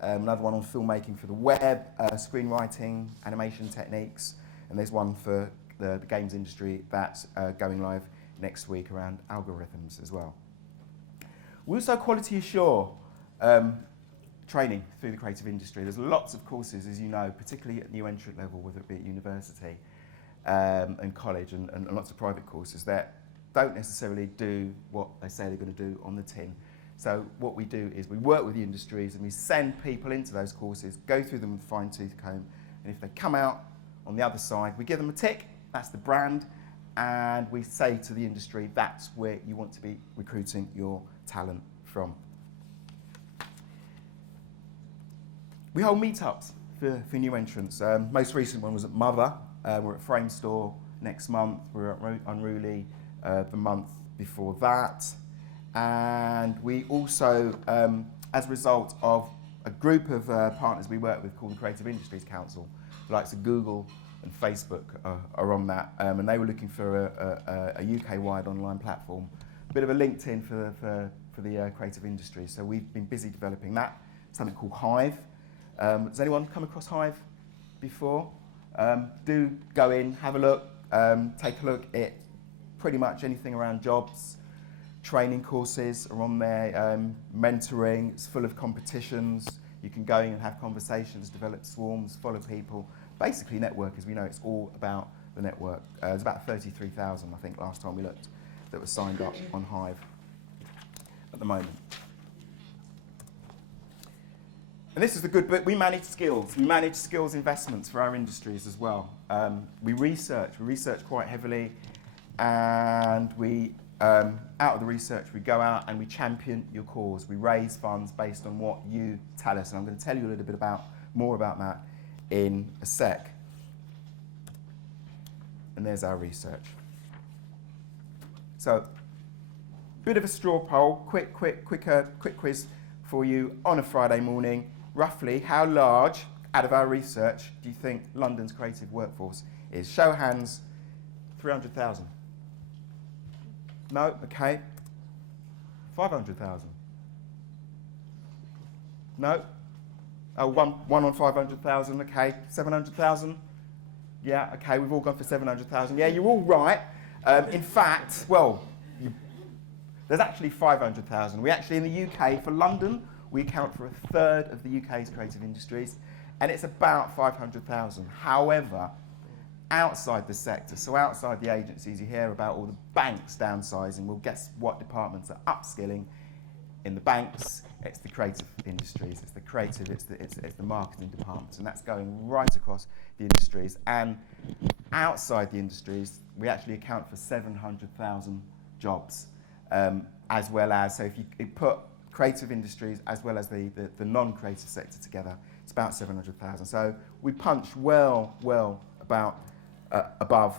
another one on filmmaking for the web, screenwriting, animation techniques, and there's one for the games industry that's going live next week around algorithms as well. We also quality assure training through the creative industry. There's lots of courses, as you know, particularly at new entrant level, whether it be at university and college, and lots of private courses that don't necessarily do what they say they're going to do on the tin. So what we do is we work with the industries and we send people into those courses, go through them with a fine-tooth comb, and if they come out on the other side, we give them a tick, that's the brand, and we say to the industry, that's where you want to be recruiting your talent from. We hold meetups for new entrants. Most recent one was at Mother. We're at Frame Store next month. We're at Unruly the month before that. And we also, as a result of a group of partners we work with called the Creative Industries Council, the likes of Google and Facebook are on that, and they were looking for a UK-wide online platform, a bit of a LinkedIn for the creative industry. So we've been busy developing that, something called Hive. Has anyone come across Hive before? Do go in, have a look, take a look at pretty much anything around jobs. Training courses are on there, mentoring, it's full of competitions. You can go in and have conversations, develop swarms, follow people. Basically network, as we know, it's all about the network. There's about 33,000, I think, last time we looked, that were signed up on Hive at the moment. And this is the good bit, we manage skills. We manage skills investments for our industries as well. We research quite heavily, and we, out of the research, we go out and we champion your cause. We raise funds based on what you tell us, and I'm going to tell you a little bit more about that in a sec. And there's our research. So, bit of a straw poll, quick quiz for you on a Friday morning. Roughly, how large, out of our research, do you think London's creative workforce is? Show of hands, 300,000. No, okay. 500,000. No. Oh, one on 500,000, okay. 700,000. Yeah, okay, we've all gone for 700,000. Yeah, you're all right. In fact, well, there's actually 500,000. We actually, in the UK, for London, we account for a third of the UK's creative industries, and it's about 500,000. However, outside the sector, so outside the agencies, you hear about all the banks downsizing. Well, guess what departments are upskilling in the banks? It's the creative industries, it's the creative, it's the marketing departments, and that's going right across the industries. And outside the industries, we actually account for 700,000 jobs, as well as, so if you put creative industries as well as the non-creative sector together, it's about 700,000. So we punch well about above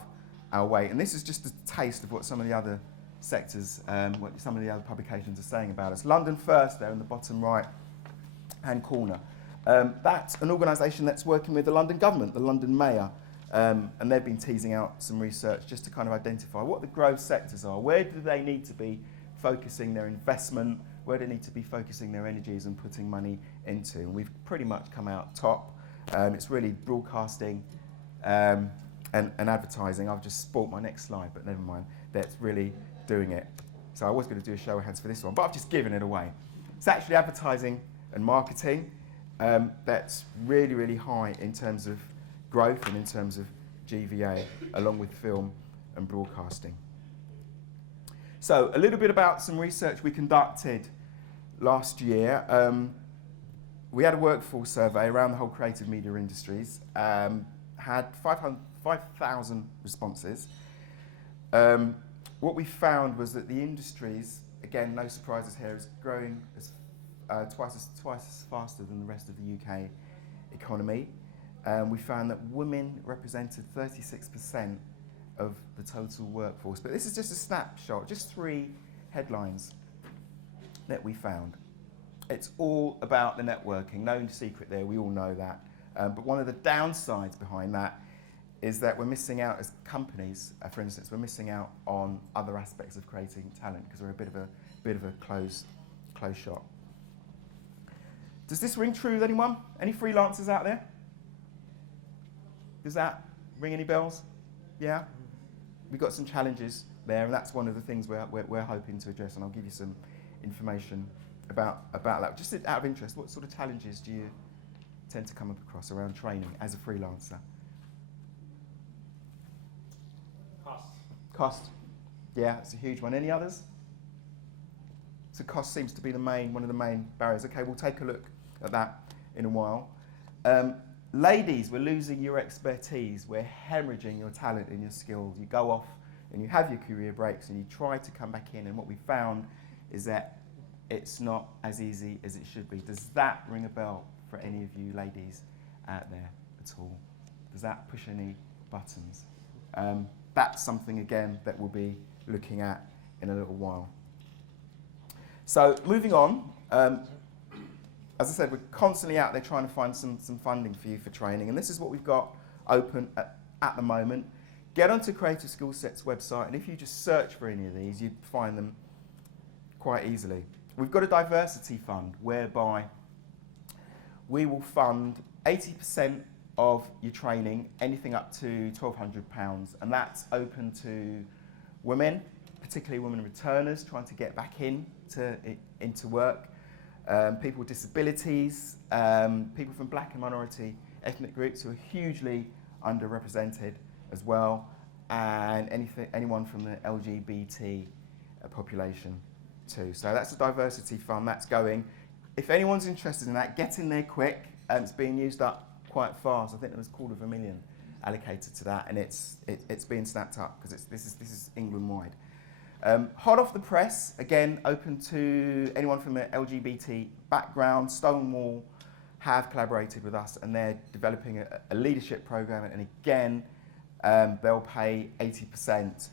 our weight. And this is just a taste of what some of the other sectors, what some of the other publications are saying about us. London First there in the bottom right-hand corner. That's an organisation that's working with the London government, the London Mayor, and they've been teasing out some research just to kind of identify what the growth sectors are. Where do they need to be focusing their investment? Where do they need to be focusing their energies and putting money into? And we've pretty much come out top. It's really broadcasting and advertising. I've just spoilt my next slide, but never mind. That's really doing it. So I was going to do a show of hands for this one, but I've just given it away. It's actually advertising and marketing that's really high in terms of growth and in terms of GVA, along with film and broadcasting. So a little bit about some research we conducted last year. We had a workforce survey around the whole creative media industries, had 5,000 responses. What we found was that the industries, again, no surprises here, is growing twice as faster than the rest of the UK economy. We found that women represented 36% of the total workforce. But this is just a snapshot, just 3 headlines that we found. It's all about the networking, no secret there, we all know that. But one of the downsides behind that is that we're missing out as companies, for instance, we're missing out on other aspects of creating talent because we're a bit of a closed shop. Does this ring true with anyone? Any freelancers out there? Does that ring any bells? Yeah? We've got some challenges there, and that's one of the things we're hoping to address, and I'll give you some information about that. Just out of interest, what sort of challenges do you tend to come across around training as a freelancer? Cost. Yeah, it's a huge one. Any others? So cost seems to be one of the main barriers. Okay, we'll take a look at that in a while. Ladies, we're losing your expertise. We're hemorrhaging your talent and your skills. You go off and you have your career breaks and you try to come back in, and what we found is that it's not as easy as it should be. Does that ring a bell for any of you ladies out there at all? Does that push any buttons? That's something, again, that we'll be looking at in a little while. So moving on, as I said, we're constantly out there trying to find some funding for you for training, and this is what we've got open at the moment. Get onto Creative Skillset's website, and if you just search for any of these, you'd find them quite easily. We've got a diversity fund whereby we will fund 80% of your training, anything up to £1,200, and that's open to women, particularly women returners trying to get back into work, people with disabilities, people from black and minority ethnic groups who are hugely underrepresented as well, and anyone from the LGBT population too. So that's a diversity fund that's going. If anyone's interested in that, get in there quick. It's being used up quite fast. I think there was £250,000 allocated to that, and it's being snapped up because this is England-wide. Hot off the press, again, open to anyone from an LGBT background. Stonewall have collaborated with us, and they're developing a leadership program, and again, they'll pay 80%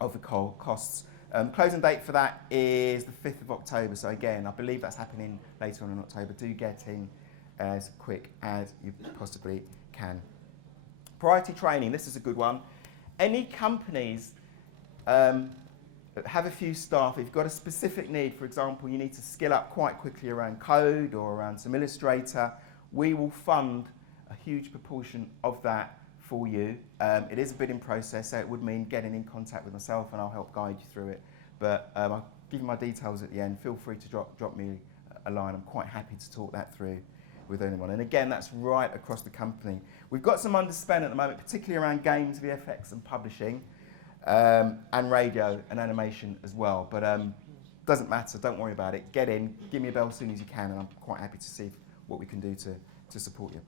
of the costs. Closing date for that is the 5th of October, so again, I believe that's happening later on in October. Do get in as quick as you possibly can. Priority training, this is a good one. Any companies have a few staff, if you've got a specific need, for example, you need to skill up quite quickly around code or around some Illustrator, we will fund a huge proportion of that for you. It is a bidding process, so it would mean getting in contact with myself and I'll help guide you through it. But I'll give you my details at the end. Feel free to drop me a line. I'm quite happy to talk that through with anyone. And again, that's right across the company. We've got some underspend at the moment, particularly around games, VFX and publishing, and radio and animation as well. But doesn't matter, don't worry about it. Get in, give me a bell as soon as you can, and I'm quite happy to see what we can do to support you.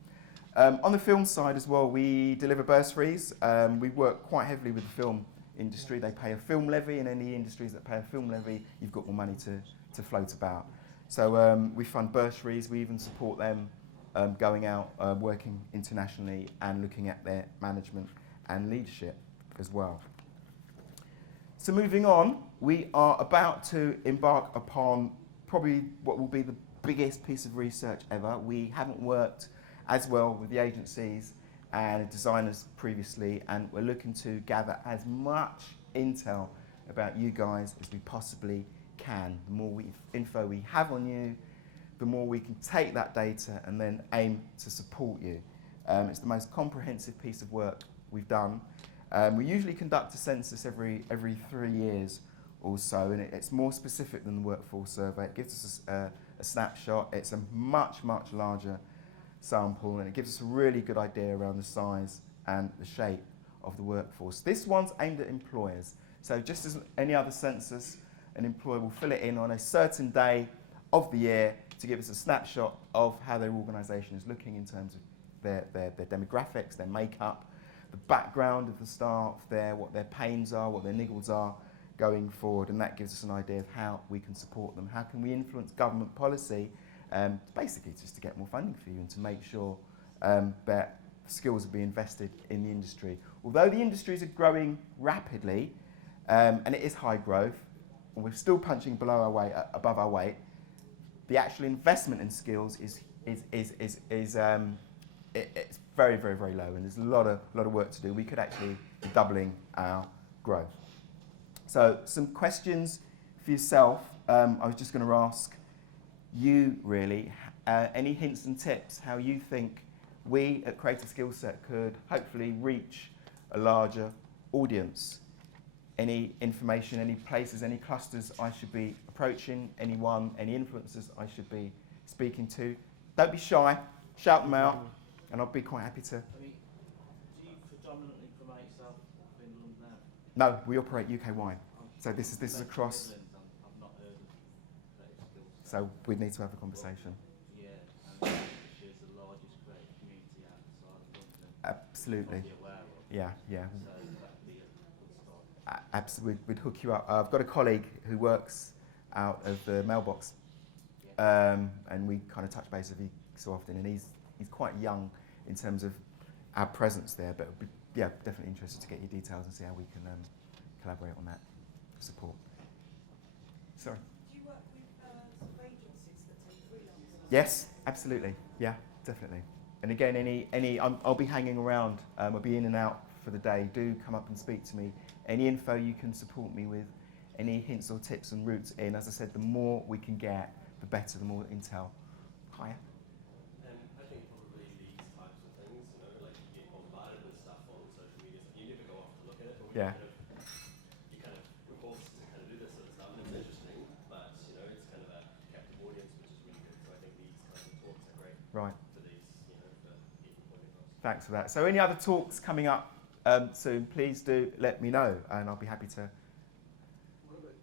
On the film side as well, we deliver bursaries. We work quite heavily with the film industry. They pay a film levy, and any industries that pay a film levy, you've got more money to float about. So we fund bursaries. We even support them going out, working internationally and looking at their management and leadership as well. So moving on, we are about to embark upon probably what will be the biggest piece of research ever. We haven't worked as well with the agencies and designers previously, and we're looking to gather as much intel about you guys as we possibly can. The more info we have on you, the more we can take that data and then aim to support you. It's the most comprehensive piece of work we've done. We usually conduct a census every 3 years or so, and it's more specific than the workforce survey. It gives us a snapshot. It's a much, much larger sample, and it gives us a really good idea around the size and the shape of the workforce. This one's aimed at employers. So just as any other census, an employer will fill it in on a certain day of the year to give us a snapshot of how their organisation is looking in terms of their demographics, their makeup, the background of the staff there, what their pains are, what their niggles are going forward, and that gives us an idea of how we can support them. How can we influence government policy, basically just to get more funding for you and to make sure that skills are being invested in the industry. Although the industries are growing rapidly, and it is high growth, and we're still punching below our weight, above our weight, the actual investment in skills is it's very, very, very low, and there's a lot of work to do. We could actually be doubling our growth. So some questions for yourself. I was just going to ask you really, any hints and tips how you think we at Creative Skillset could hopefully reach a larger audience? Any information, any places, any clusters I should be approaching, any influencers I should be speaking to? Don't be shy, shout them out, and I'll be quite happy to. I mean, do you predominantly promote yourself in London now? No, we operate UK-wide. So this is across. I've not heard of Creative Skillset. So we need to have a conversation. Yeah, and Lancashire is the largest creative community outside of London. Absolutely. To be aware of. Yeah, yeah. So that'd be a good start. Absolutely, we'd hook you up. I've got a colleague who works out of the mailbox, and we kind of touch base with him so often. And he's quite young in terms of our presence there, but yeah, definitely interested to get your details and see how we can collaborate on that support. Sorry. Do you work with sort of agencies that take freelancers? Yes, absolutely. Yeah, definitely. And again, I'll be hanging around. I'll be in and out for the day. Do come up and speak to me. Any info you can support me with, any hints or tips and routes in. As I said, the more we can get, the better, the more intel. Higher. I think probably these types of things, you know, like you get bombarded with stuff on social media, so you never go off to look at it, but Yeah. we're forced to kind of do this sort of stuff, and it's interesting, but you know, it's kind of a captive audience, which is really good. So I think these kinds of talks are great Right. for these, you know, for getting point across. Thanks for that. So any other talks coming up soon, please do let me know, and I'll be happy to. What about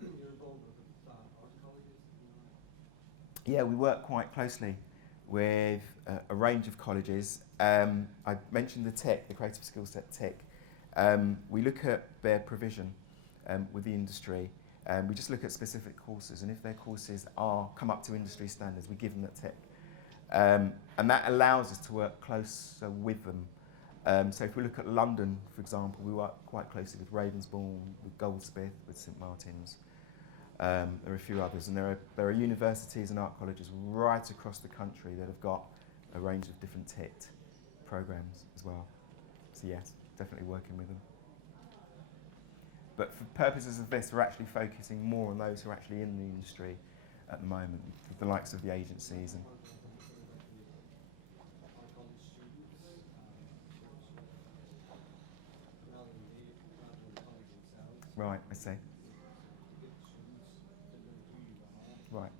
your involvement with art colleges? Yeah, we work quite closely with a range of colleges. I mentioned the TIC, the Creative Skillset TIC. We look at their provision with the industry. We just look at specific courses, and if their courses come up to industry standards, we give them that TIC. And that allows us to work closer with them. So if we look at London, for example, we work quite closely with Ravensbourne, with Goldsmith, with St Martin's. There are a few others, and there are universities and art colleges right across the country that have got a range of different TICT programs as well. So yes, definitely working with them. But for purposes of this, we're actually focusing more on those who are actually in the industry at the moment, with the likes of the agencies. And right, I see. Right.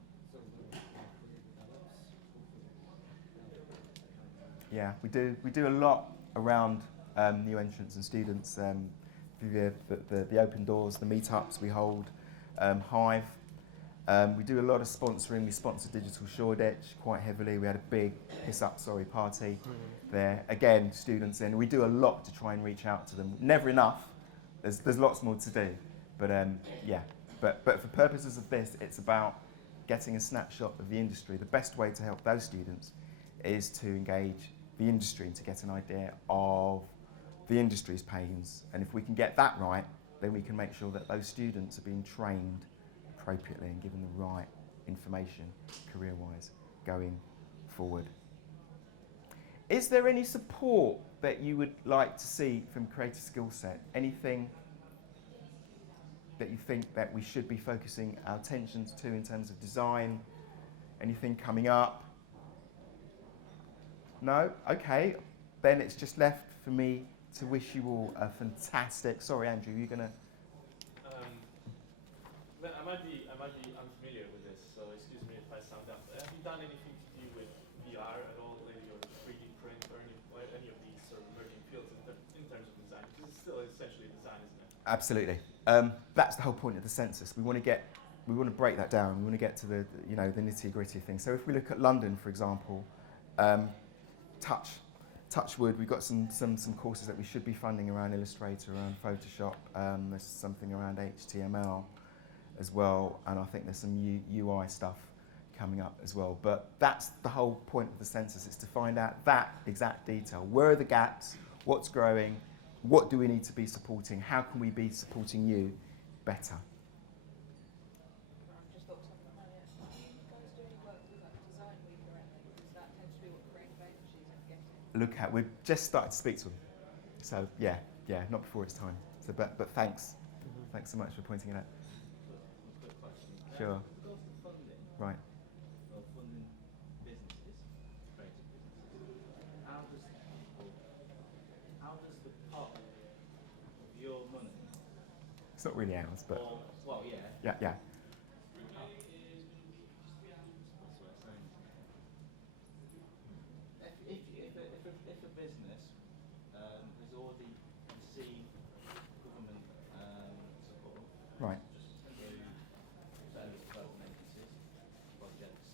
Yeah, we do a lot around new entrants and students. The open doors, the meetups we hold, Hive. We do a lot of sponsoring. We sponsor Digital Shoreditch quite heavily. We had a big party there. Again, students in. We do a lot to try and reach out to them. Never enough. There's lots more to do. But yeah. But for purposes of this, it's about getting a snapshot of the industry. The best way to help those students is to engage the industry and to get an idea of the industry's pains. And if we can get that right, then we can make sure that those students are being trained appropriately and given the right information career-wise going forward. Is there any support that you would like to see from Creative Skillset? Anything that you think that we should be focusing our attentions to in terms of design? Anything coming up? No? Okay. Then it's just left for me to wish you all a fantastic... Sorry, Andrew, you're going to... I might be unfamiliar with this, so excuse me if I sound up. Have you done anything to do with VR at all, lately, or 3D print, or any of these sort of emerging fields in terms of design? Because it's still essentially design, isn't it? Absolutely. That's the whole point of the census. We want to break that down. We want to get to the nitty-gritty of things. So if we look at London, for example, Touchwood, we've got some courses that we should be funding around Illustrator, around Photoshop. There's something around HTML as well, and I think there's some UI stuff coming up as well. But that's the whole point of the census, is to find out that exact detail. Where are the gaps? What's growing? What do we need to be supporting? How can we be supporting you better? I've just thought of something earlier. Do you guys do any work with like Design Week directly? Because that tends to be what creative agencies are getting. We've just started to speak to them. So yeah, not before it's time. So, but thanks. Thanks so much for pointing it out. Quick question. Sure. With regards to funding, Right. funding It's not really ours, but Or, well, yeah. yeah, yeah. What's what I'm saying? If a business has already received government support Right. through various development agencies, projects,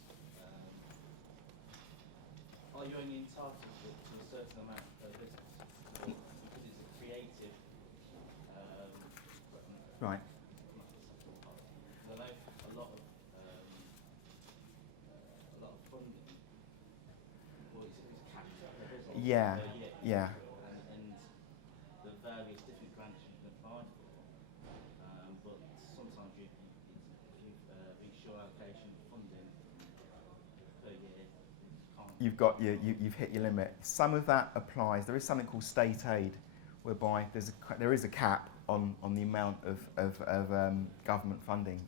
are you only entitled to a certain amount per business? Or because it's a creative Right. I know a lot of funding. Well, it's capped up there, isn't it? Yeah, Per year. yeah. And the various different grants you can apply for. But sometimes if you've reached your allocation funding per year, you can't. You've hit your limit. Some of that applies. There is something called state aid, whereby there is a cap on the amount of government funding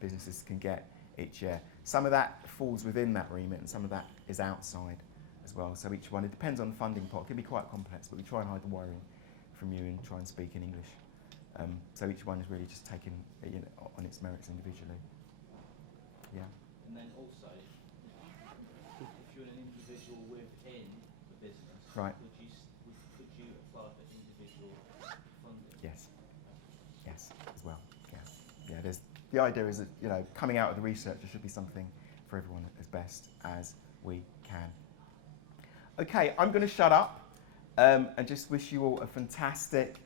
businesses can get each year. Some of that falls within that remit, and some of that is outside as well. So each one, it depends on the funding pot. It can be quite complex, but we try and hide the wiring from you and try and speak in English. So each one is really just taken on its merits individually. Yeah. And then also, if you're an individual within the business, Right. could you apply for individual funding? Yes. Yes, as well. Yeah. Yeah. The idea is that coming out of the research, there should be something for everyone as best as we can. Okay, I'm going to shut up and just wish you all a fantastic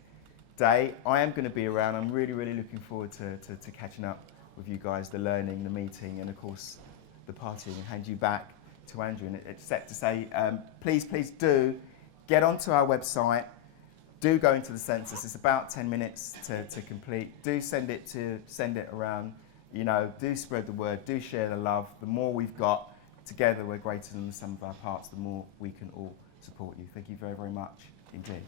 day. I am going to be around. I'm really, really looking forward to catching up with you guys, the learning, the meeting, and of course the partying, and hand you back to Andrew. And except to say, please do get onto our website. Do go into the census. It's about 10 minutes to complete. Do send it around. Do spread the word. Do share the love. The more we've got together, we're greater than the sum of our parts. The more we can all support you. Thank you very, very much indeed.